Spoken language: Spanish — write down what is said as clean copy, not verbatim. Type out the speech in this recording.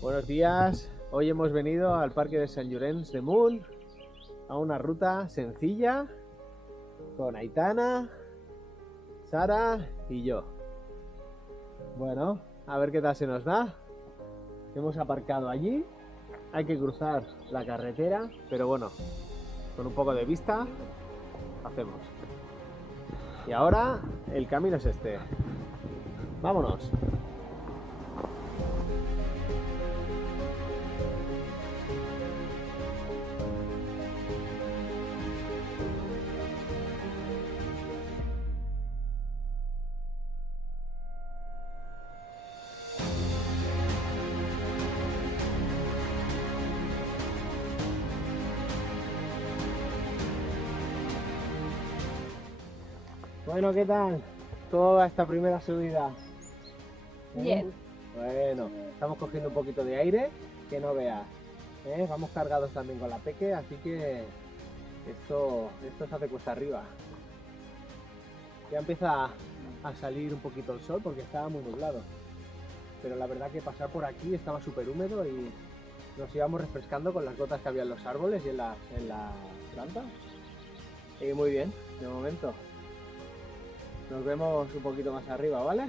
Buenos días, hoy hemos venido al Parque de Sant Llorenç de Munt a una ruta sencilla con Aitana, Sara y yo. Bueno, a ver qué tal se nos da. Hemos aparcado allí, hay que cruzar la carretera, pero bueno, con un poco de vista hacemos. Y ahora el camino es este. ¡Vámonos! Bueno, ¿qué tal? Toda esta primera subida. Bien. Bueno, estamos cogiendo un poquito de aire, que no veas. Vamos cargados también con la peque, así que esto se hace cuesta arriba. Ya empieza a salir un poquito el sol porque estaba muy nublado. Pero la verdad que pasar por aquí estaba súper húmedo y nos íbamos refrescando con las gotas que había en los árboles y en las plantas. Y muy bien, de momento. Nos vemos un poquito más arriba, ¿vale?